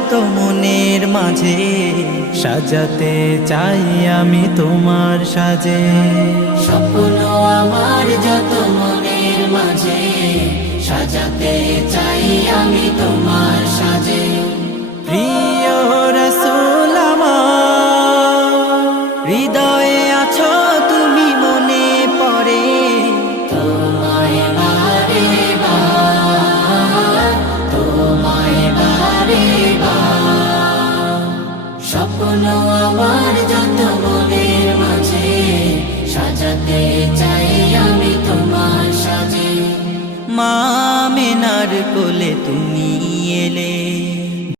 যত মনের মাঝে সাজাতে চাই আমি তোমার সাজে। স্বপ্ন আমার যত মনের মাঝে সাজাতে চাই আমি তোমার সাজে। প্রিয় রাসূল আমার, হৃদয়ে আছো তুমি মনে পড়ে তোমায় বারে বার, তোমায় বারে বার। স্বপ্ন আমার যত মনের মাঝে সাজাতে চাই আমি তোমার সাজে। মা আমিনার কোলে তুমি